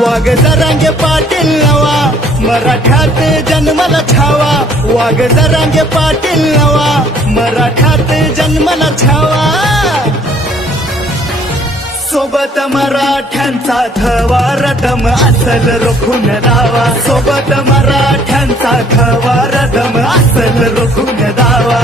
वाघ जरांगे पाटील नवा मराठ्यात जन्माला छावा वाघ जरांगे पाटील नवा मराठ्यात जन्माला छावा सोबत मराठ्यांचा थवा रदम असल रोखून दावा सोबत मराठ्यांचा थवा रदम असल रोखून दावा